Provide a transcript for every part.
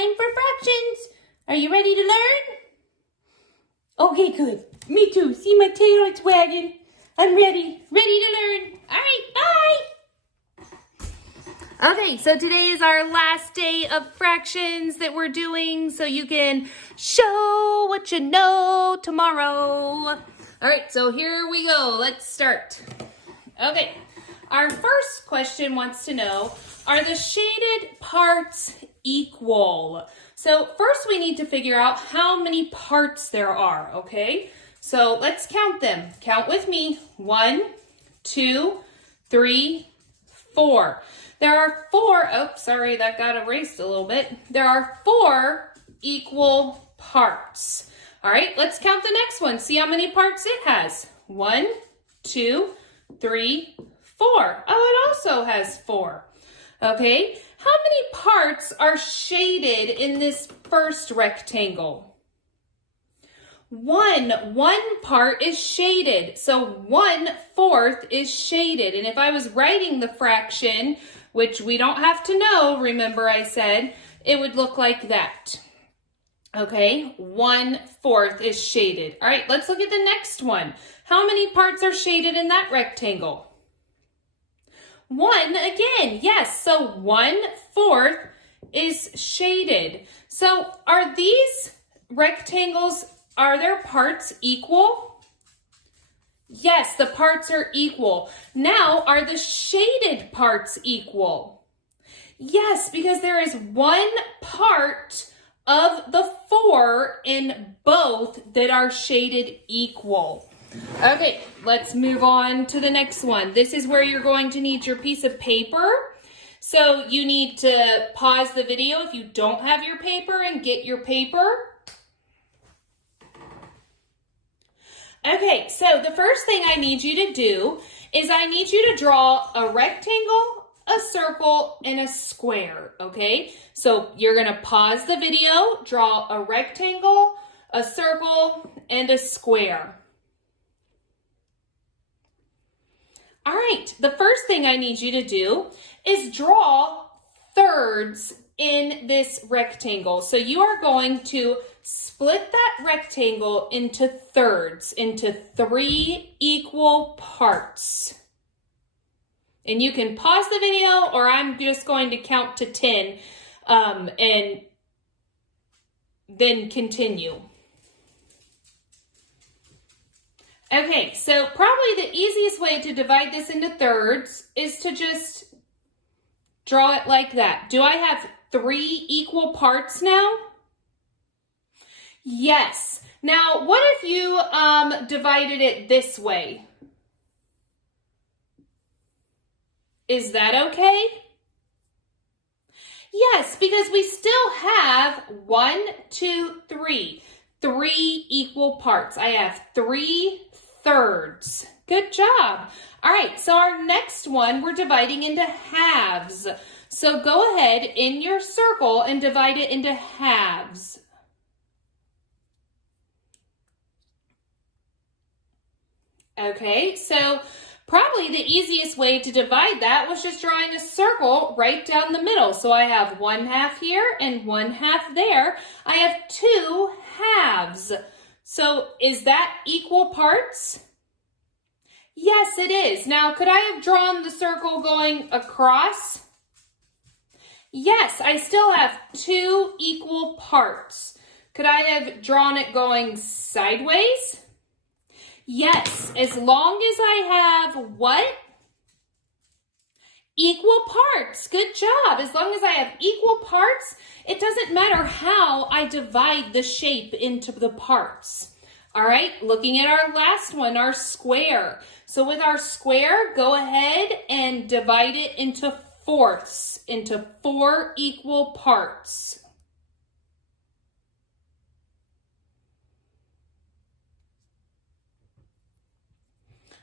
time for fractions. Are you ready to learn? Okay, good. Me too. See my tail, it's wagging. I'm ready to learn. All right, bye. Okay, so today is our last day of fractions that we're doing, so you can show what you know tomorrow. All right, so here we go. Let's start. Okay, our first question wants to know, are the shaded parts equal? So first we need to figure out how many parts there are, okay? So let's count them. Count with me. 1, 2, 3, 4. There are 4, oh, sorry, that got erased a little bit. There are 4 equal parts. All right, let's count the next one. See how many parts it has. 1, 2, 3, 4. Oh, it also has 4. Okay, how many parts are shaded in this first rectangle? One part is shaded, so 1/4 is shaded. And if I was writing the fraction, which we don't have to know, remember I said, it would look like that. Okay, 1/4 is shaded. All right, let's look at the next one. How many parts are shaded in that rectangle? 1 again, yes, so 1/4 is shaded. So are these rectangles, are their parts equal? Yes, the parts are equal. Now, are the shaded parts equal? Yes, because there is 1 part of the 4 in both that are shaded equal. Okay, let's move on to the next one. This is where you're going to need your piece of paper. So you need to pause the video if you don't have your paper and get your paper. Okay, so the first thing I need you to do is I need you to draw a rectangle, a circle, and a square, okay? So you're gonna pause the video, draw a rectangle, a circle, and a square. All right, the first thing I need you to do is draw thirds in this rectangle. So you are going to split that rectangle into thirds, into 3 equal parts. And you can pause the video, or I'm just going to count to 10 and then continue. Okay, so probably the easiest way to divide this into thirds is to just draw it like that. Do I have 3 equal parts now? Yes. Now, what if you divided it this way? Is that okay? Yes, because we still have 1, 2, 3. 3 equal parts. I have 3 thirds. Good job. All right, so our next one, we're dividing into halves. So go ahead in your circle and divide it into halves. Okay, so probably the easiest way to divide that was just drawing a circle right down the middle. So I have 1/2 here and 1/2 there. I have 2 halves. So is that equal parts? Yes, it is. Now, could I have drawn the circle going across? Yes, I still have 2 equal parts. Could I have drawn it going sideways? Yes, as long as I have what? Equal parts. Good job. As long as I have equal parts, it doesn't matter how I divide the shape into the parts. All right, looking at our last one, our square. So with our square, go ahead and divide it into fourths, into 4 equal parts.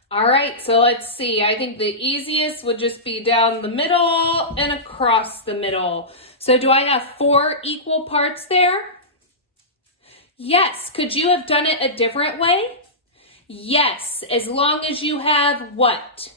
All right, so let's see. I think the easiest would just be down the middle and across the middle. So do I have 4 equal parts there? Yes. Could you have done it a different way? Yes, as long as you have what?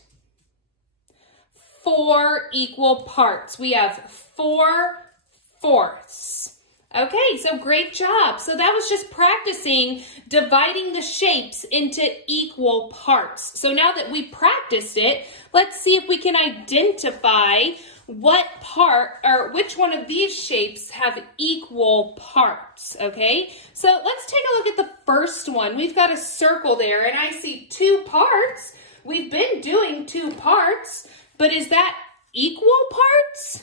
4 equal parts. We have 4 fourths. Okay, so great job. So that was just practicing dividing the shapes into equal parts. So now that we practiced it, let's see if we can identify what part or which one of these shapes have equal parts, okay? So let's take a look at the first one. We've got a circle there and I see 2 parts. We've been doing 2 parts, but is that equal parts?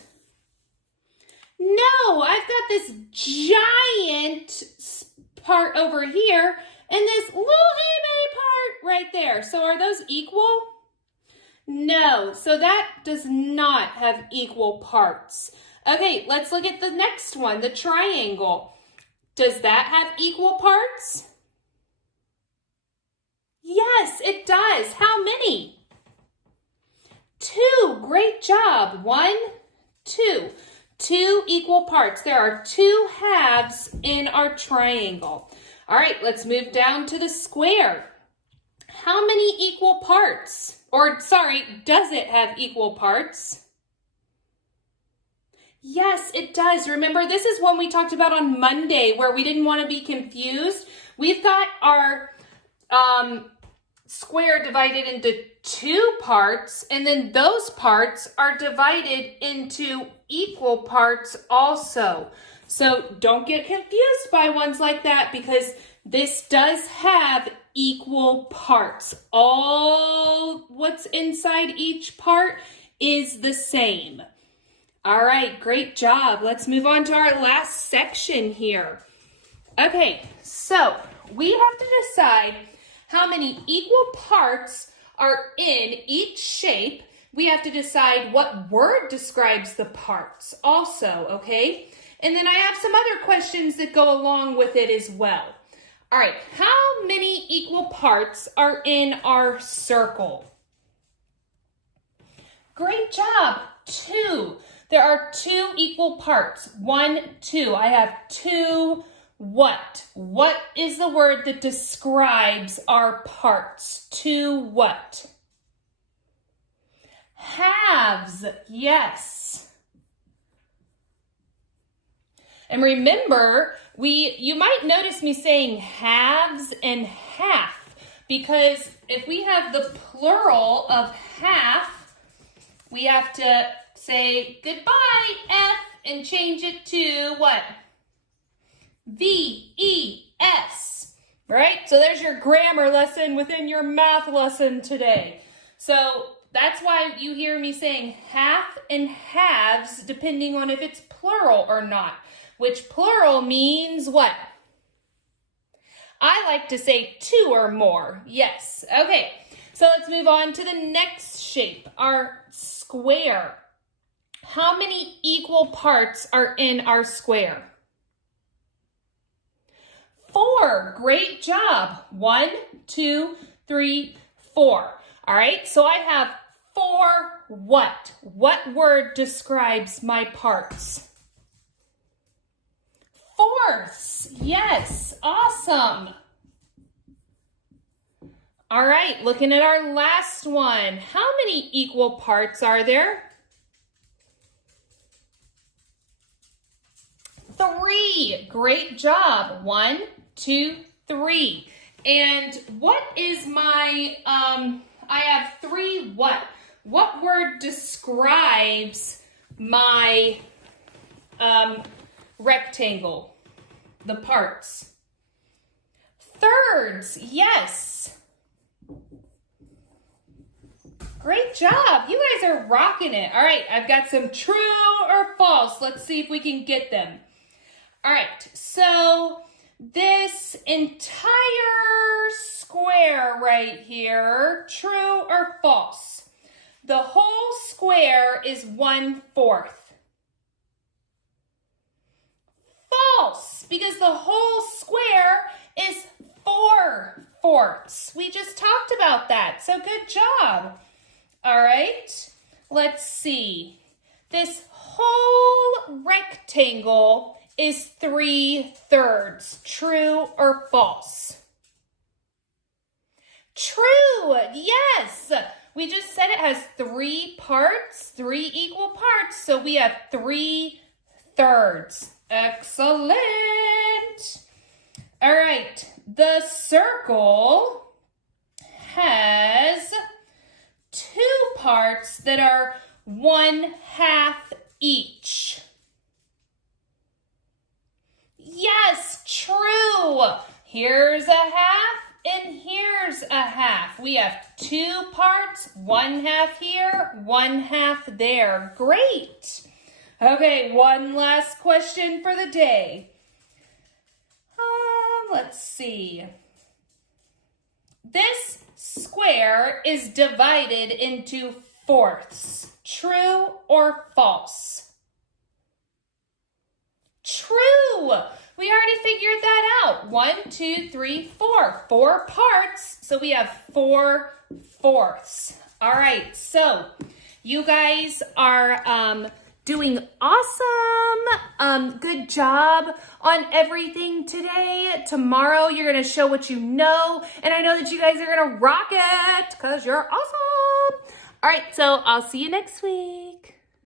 No, I've got this giant part over here and this little itty-bitty part right there. So are those equal? No, so that does not have equal parts. Okay, let's look at the next one, the triangle. Does that have equal parts? Yes, it does. How many? 2. Great job. 1, 2. 2 equal parts. There are 2 halves in our triangle. All right, let's move down to the square. How many equal parts? Or, sorry, does it have equal parts? Yes, it does. Remember, this is one we talked about on Monday where we didn't want to be confused. We've got our square divided into 2 parts, and then those parts are divided into equal parts also. So don't get confused by ones like that because this does have equal parts. All what's inside each part is the same. All right, great job. Let's move on to our last section here. Okay, so we have to decide how many equal parts are in each shape. We have to decide what word describes the parts also, okay? And then I have some other questions that go along with it as well. All right, how many equal parts are in our circle? Great job, 2. There are 2 equal parts. 1, 2. I have 2 what? What is the word that describes our parts? 2 what? Halves, yes. And remember, you might notice me saying halves and half because if we have the plural of half, we have to say goodbye, F, and change it to what? V-E-S, right? So there's your grammar lesson within your math lesson today. So that's why you hear me saying half and halves depending on if it's plural or not. Which plural means what? I like to say 2 or more. Yes. Okay. So let's move on to the next shape, our square. How many equal parts are in our square? 4. Great job. 1, 2, 3, 4. All right. So I have 4 what? What word describes my parts? Fourths. Yes. Awesome. All right. Looking at our last one. How many equal parts are there? 3. Great job. 1, 2, 3. And what is my, I have 3 what? What word describes my rectangle, the parts? Thirds, yes. Great job. You guys are rocking it. All right, I've got some true or false. Let's see if we can get them. All right, so this entire square right here, true or false? The whole square is 1/4. False, because the whole square is 4/4. We just talked about that, so good job. All right, let's see. This whole rectangle is 3/3. True or false? True, yes. We just said it has 3 parts, 3 equal parts, so we have 3/3. Excellent. All right. The circle has two parts that are 1/2 each. Yes, true. Here's a half and here's a half. We have two parts, 1/2 here, 1/2 there. Great. Okay, one last question for the day. Let's see. This square is divided into fourths. True or false? True. We already figured that out. 1, 2, 3, 4. 4 parts. So we have 4/4. All right. So you guys are doing awesome. Good job on everything today. Tomorrow you're going to show what you know. And I know that you guys are going to rock it because you're awesome. All right. So I'll see you next week.